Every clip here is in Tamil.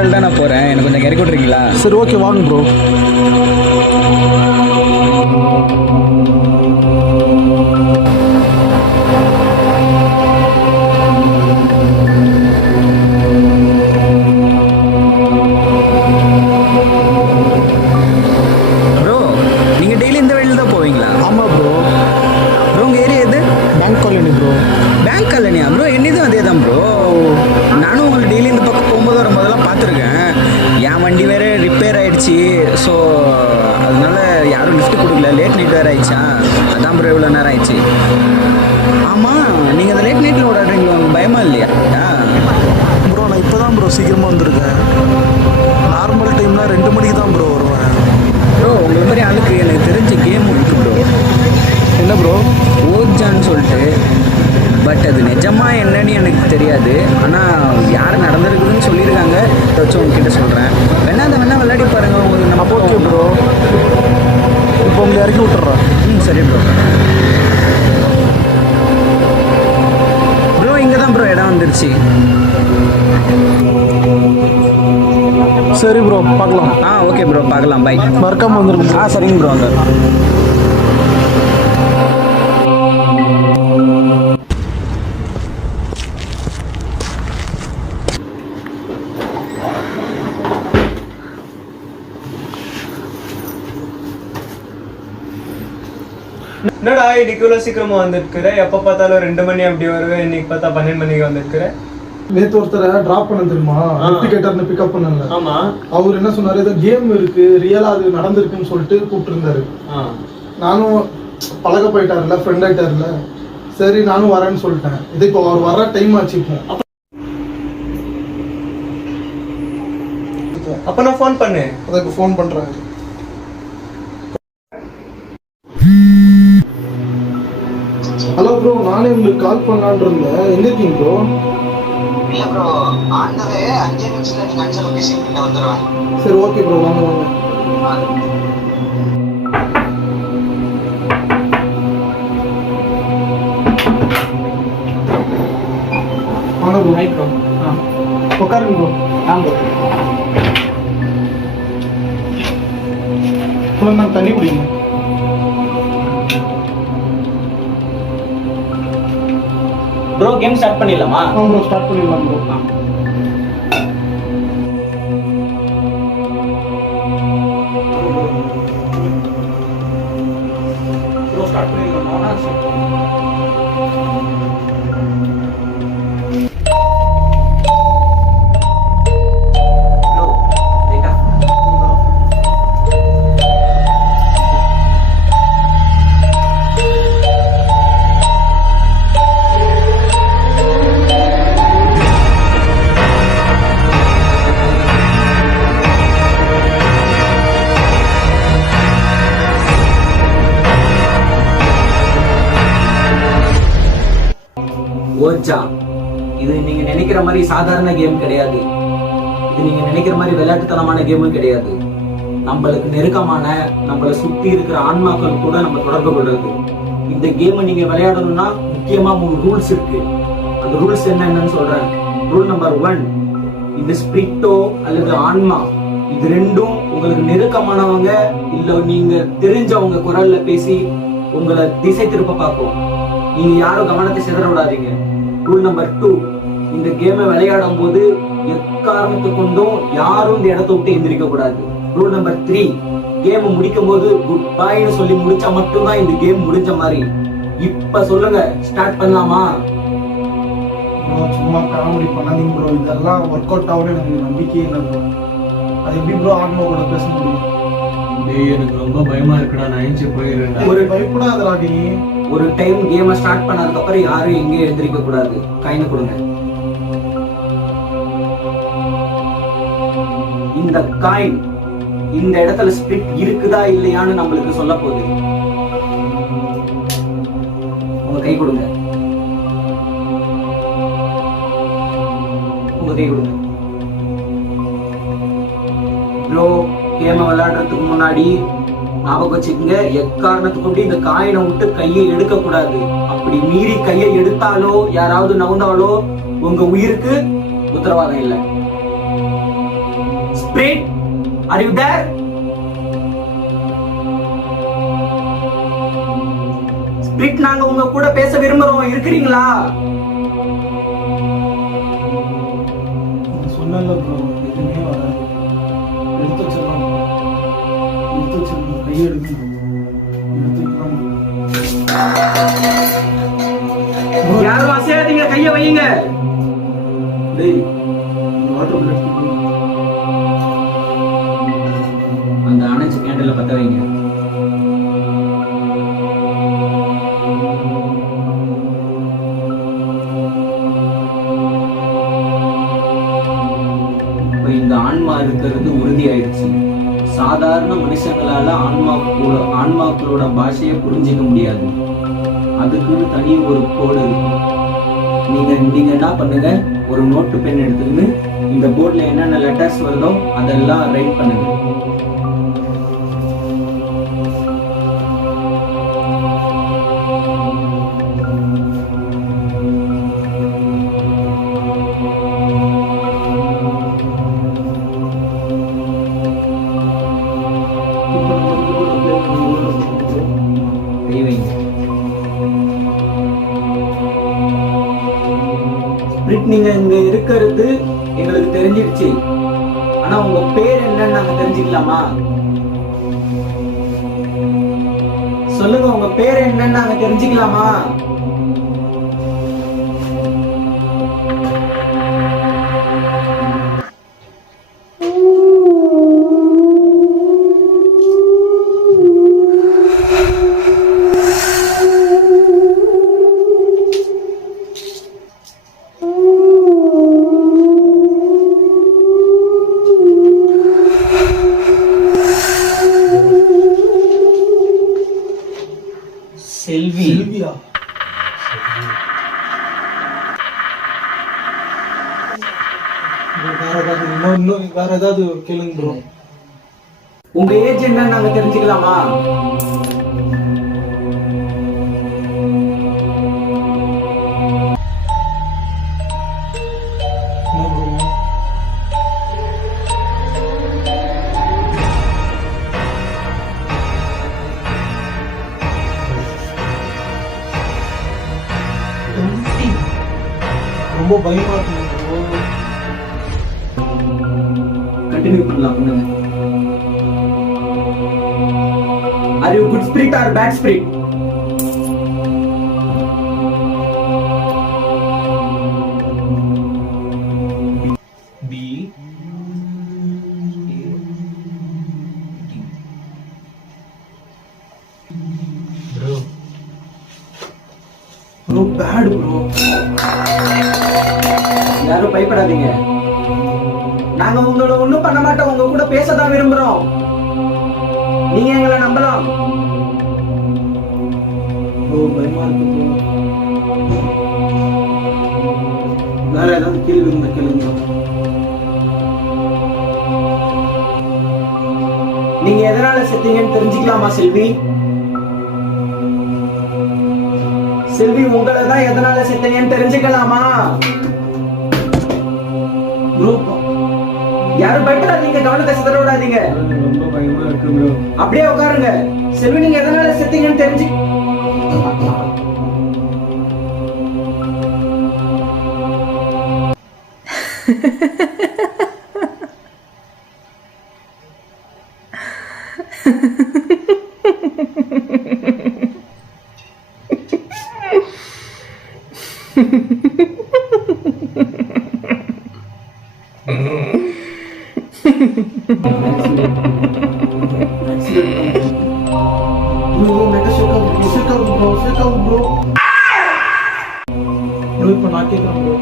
லெவல் தான் நான் போகிறேன், எனக்கு கொஞ்சம் இறக்கி விட்றீங்களா? சரி ஓகே வாங்க ப்ரோ. ப்ரோ நீங்கள் டெய்லி இந்த வழியில் தான் போவீங்களா? ஆமாம் ப்ரோ. ப்ரோ உங்கள் ஏரியா எது? Bank colony bro. பேங்க் காலனியா ப்ரோ? என்னதும் அதே தான் ப்ரோ. நானும் உங்களை டெய்லி இந்த பக்கம் போகும்போது வரும்போதெல்லாம் பார்த்துருக்கேன். என் வண்டி வேறு ரிப்பேர் ஆகிடுச்சி. ஸோ அதனால யாரும் லிஃப்ட் கொடுக்கல. லேட் நைட் வேறு ஆயிடுச்சா, அதான் ப்ரோ இவ்வளோ நேரம் ஆயிடுச்சு. ஆமாம், நீங்கள் அந்த லேட் நைட்டில் ஓடாடுறீங்களா? உங்களுக்கு பயமா இல்லையா? ப்ரோ நான் இப்போ தான் ப்ரோ சீக்கிரமாக வந்திருக்கேன். நார்மல் டைம்னால் 2 மணிக்கு தான் ப்ரோ வருவேன். ப்ரோ உங்களை மாதிரி ஆளுக்கு எனக்கு தெரிஞ்ச கேம் இருக்கு ப்ரோ. என்ன ப்ரோ? ஓஜான்னு சொல்லிட்டு. பட் அது நிஜமா என்னன்னு எனக்கு தெரியாது. ஆனால் யார் நடந்திருக்குதுன்னு சொல்லியிருக்காங்க. வச்சு உங்ககிட்ட சொல்கிறேன். வேணா அதை வேணா விளையாடி பாருங்கள். உங்களுக்கு நம்ம ஓகே ப்ரோ, இப்போ உங்களை இறக்கி விட்டுறேன். சரி ப்ரோ. ப்ரோ இங்கே தான் ப்ரோ இடம் வந்துருச்சு. சரி ப்ரோ பார்க்கலாம். ஓகே ப்ரோ பார்க்கலாம். பை. மறக்காமல் வந்துருக்கு. சரிங்க ப்ரோ. அங்கே என்னடா இன்னைக்கு இவ்வளோ சீக்கிரமா வந்துருக்குற? எப்போ பார்த்தாலும் 2 மணி அப்படி வருவேன், இன்னைக்கு பார்த்தா 12 மணிக்கு வந்துருக்குற. நேற்று ஒருத்தரை டிராப் பண்ண தெரியுமா? கேட்டர்னு பிக்கப் பண்ணல. ஆமா, அவர் என்ன சொன்னாரு, ஏதோ கேம் இருக்கு ரியலா அது நடந்திருக்குன்னு சொல்லிட்டு கூப்பிட்டு இருந்தாரு. நானும் பழக போயிட்டாருல, ஃப்ரெண்ட் ஆயிட்டாருல, சரி நானும் வரேன்னு சொல்லிட்டேன். இது இப்போ அவர் வர்ற டைம் ஆச்சு. அப்ப நான் ஃபோன் பண்ணு. அதுக்கு ஃபோன் பண்றேன். ஹலோ ப்ரோ, நானே உங்களுக்கு கால் பண்ணலான்னு இருந்தேன். எங்க இருக்கீங்க ப்ரோ? இல்ல ப்ரோ, ஆண்டவே 5 நிமிஷத்துல நீங்க அஞ்சு லொகேஷன் கிட்ட வந்துடுவேன். சரி ஓகே ப்ரோ, வாங்க வாங்க. வாங்க ப்ரோ. Right bro. உட்காருங்க ப்ரோ. ப்ரோ நான் தண்ணி குடிங்க. ப்ரோ கேம் ஸ்டார்ட் பண்ணிடலாமா? ப்ரோ ஸ்டார்ட் பண்ணிடலாம் ப்ரோ. ப்ரோ ஸ்டார்ட் பண்ணிடலாமா? ஓஜா, இது நீங்க நினைக்கிற மாதிரி சாதாரண கேம் கிடையாது. இது நீங்க நினைக்கிற மாதிரி விளையாட்டுத்தனமான கேமும் கிடையாது. நம்மளுக்கு நெருக்கமான, நம்மளை சுத்தி இருக்கிற ஆன்மாக்கள் கூட நம்ம தொடர்பு கொள்றது. இந்த கேமை நீங்க விளையாடணும்னா முக்கியமா 3 ரூல்ஸ் இருக்கு. அந்த ரூல்ஸ் என்னன்னு சொல்றேன். ரூல் நம்பர் 1, இந்த ஸ்பிரிட்டோ அல்லது ஆன்மா, இது ரெண்டும் உங்களுக்கு நெருக்கமானவங்க இல்ல நீங்க தெரிஞ்சவங்க குரல்ல பேசி உங்களை திசை திருப்ப பார்க்கும். நீங்க யாரும் கவனத்தை சிதற விடாதீங்க. ரூல் நம்பர் 2, இந்த கேமை விளையாடும் போது எக்காரணத்தை கொண்டும் யாரும் இந்த இடத்த விட்டு எந்திரிக்க கூடாது. ரூல் நம்பர் 3, கேம் முடிக்கும் போது குட் பைன்னு சொல்லி முடிச்சா மட்டும்தான் இந்த கேம் முடிஞ்ச மாதிரி. இப்ப சொல்லுங்க, ஸ்டார்ட் பண்ணலாமா? ப்ரோ சும்மா காமெடி பண்ணாதீங்க ப்ரோ. இதெல்லாம் ஒர்க் அவுட் ஆகும்னு எனக்கு நம்பிக்கையே இல்லை ப்ரோ. அது எப்படி ப்ரோ ஆன்மாவோட பேச முடியும்? எனக்கு ரொம்ப பயமா இருக்குடா, நான் ஏஞ்சி போயிடுறேன். ஒரு பயப்படாதடா நீ. ஒரு டைம் கேமை ஸ்டார்ட் பண்ணதுக்கு அப்புறம் யாரும் எங்கேயும் எழுந்திருக்க கூடாது. கையில கொடுங்க. இந்த காயின் இந்த இடத்துல ஸ்பிரிட் இருக்குதா இல்லையான்னு நம்மளுக்கு சொல்ல போகுது. உங்க கை கொடுங்க. உங்க கை கொடுங்க. ப்ரோ கேமை விளையாடுறதுக்கு முன்னாடி ஞாபகம் வச்சுக்கோங்க, எக்காரணத்துக்கு இந்த காயினை விட்டு கையை எடுக்க கூடாது. அப்படி மீறி கையை எடுத்தாலோ யாராவது நவுந்தாலோ உங்க உயிருக்கு உத்தரவாதம் இல்லை. Sprit, are you there? Sprit, நாங்க உங்க கூட பேச விரும்புறோம், இருக்கிறீங்களா? சொன்னல ப்ரோ, எதுவுமே வராது. எடுத்து வச்சிடலாம், கையை எடுக்கணும், எடுத்து வைக்கலாம். யாரும் அசையாதீங்க, கைய வையுங்க. டேய், வாட்டர் பாட்டில் எடுத்து அந்த அணைச்சு கேண்டில் பத்த வைங்க. இப்ப இந்த ஆன்மா இருக்கிறது உறுதியாயிடுச்சு. சாதாரண மனுஷங்களால ஆன்மாக்களோட பாஷையை புரிஞ்சிக்க முடியாது. அதுக்குன்னு தனி ஒரு கோடு இருக்கு. நீங்க என்ன பண்ணுங்க, ஒரு நோட்டு பென் எடுத்துக்கின்னு இந்த போர்ட்ல என்னென்ன லெட்டர்ஸ் வருதோ அதெல்லாம் ரைட் பண்ணுங்க. நீங்க இங்க இருக்கிறது எங்களுக்கு தெரிஞ்சிருச்சு. ஆனா உங்க பேர் என்னன்னு நாங்க தெரிஞ்சுக்கலாமா? சொல்லுங்க, உங்க பேர் என்னன்னு நாங்க தெரிஞ்சுக்கலாமா? செல்வியா? வேற ஏதாவது கேளுங்க ப்ரோ. உங்க ஏஜ் என்னன்னு நாங்க தெரிஞ்சுக்கலாமா? ரொம்ப பயமா இருக்கு. கண்டினியூ பண்ணலாம், பண்ணுங்க. Are you good spirit or bad spirit? Bro bad bro. யாரும் பயப்படாதீங்க, நாங்க உங்களை ஒண்ணும் பண்ண மாட்டோம். உங்க கூட பேசதான் விரும்புறோம். நீங்க எங்களை நம்பலாம். ப்ரோ பயமா இருக்கு ப்ரோ. வேற ஏதாவது கேள்வி இருந்தா கேளுங்க. நீங்க எதனால செத்தீங்கன்னு தெரிஞ்சுக்கலாமா செல்வி? செல்வி, உங்களை தான் எதனால செத்தீங்கன்னு தெரிஞ்சுக்கலாமா? ப்ரோ யாரும் பயப்படாதீங்க, கவனத்தை சிதற விடாதீங்க. ரொம்ப பயமா இருக்கு ப்ரோ. அப்படியே உட்காருங்க. செல்வி, நீங்க எதனால செத்தீங்கன்னு தெரிஞ்சு இப்ப நான் கேட்கிறேன் ப்ரோ.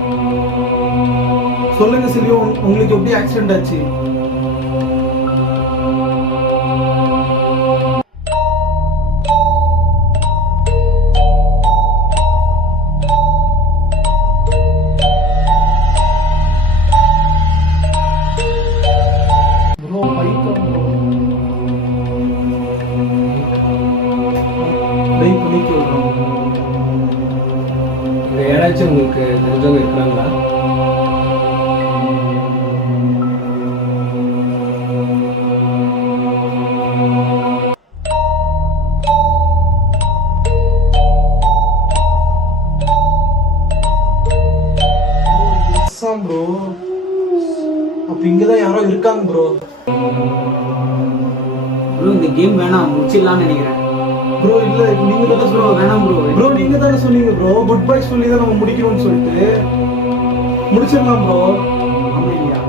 சொல்லுங்க சிலியோ, உங்களுக்கு எப்படி ஆக்சிடென்ட் ஆச்சு? Bro பைக்கம் bro. வெயிட் பண்ணி சொல்றோம். யாராச்சும் உங்களுக்கு தெரிஞ்சவங்க இருக்கிறாங்களா? அப்ப இங்கதான் யாரோ இருக்காங்க ப்ரோ. ப்ரோ இந்த கேம் வேணாம், முடிச்சிடலாம்னு நினைக்கிறேன். ப்ரோ இல்ல நீங்க தானே ப்ரோ வேணாம் ப்ரோ. ப்ரோ நீங்க தானே சொன்னீங்க ப்ரோ குட் பை சொல்லி தான் நம்ம முடிக்கணும்னு சொல்லிட்டு. முடிச்சிடலாம் ப்ரோ. ஆமா இல்லையா?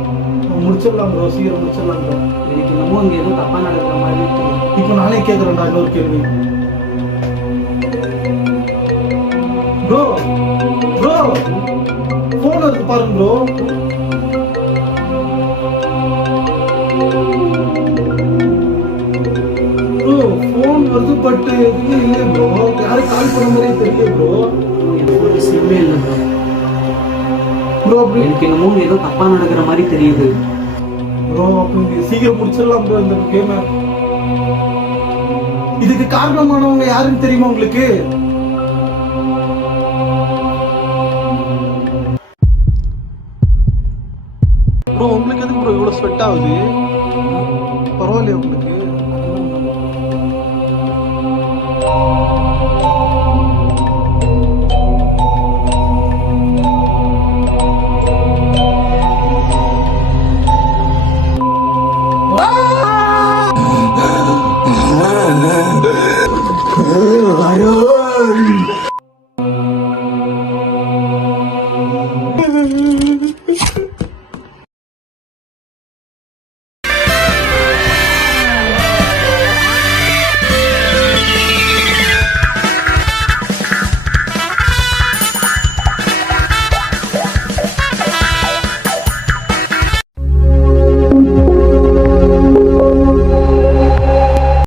முடிச்சிடலாம் ப்ரோ, சீக்கிரம் முடிச்சிடலாம் ப்ரோ. எனக்கு என்னமோ இங்க ஏதோ தப்பா நடக்கிற மாதிரி இருக்கு. இப்போ நானே கேட்கறேன்டா இன்னொரு கேள்வி. ப்ரோ ப்ரோ போன் இருக்கு பாருங்க ப்ரோ. ப்ரோ போன் வருது பட் எதுவுமே இல்லை ப்ரோ. யாரும் கால் பண்ண மாதிரியே தெரியல ப்ரோ. எனக்கு ஒரு சிம்மே இல்லை ப்ரோ. ப்ரோ அப்படி எனக்கு என்னமோ ஏதோ தப்பா நடக்கிற மாதிரி தெரியுது. ப்ரோ அப்படி சீக்கிரம் முடிச்சிடலாம் ப்ரோ இந்த கேமை. இதுக்கு காரணமானவங்க யாருன்னு தெரியுமா உங்களுக்கு? ப்ரோ உங்களுக்கு எதுக்கு ப்ரோ இவ்வளோ ஸ்வெட் ஆகுது? பரவாயில்லையா உங்களுக்கு?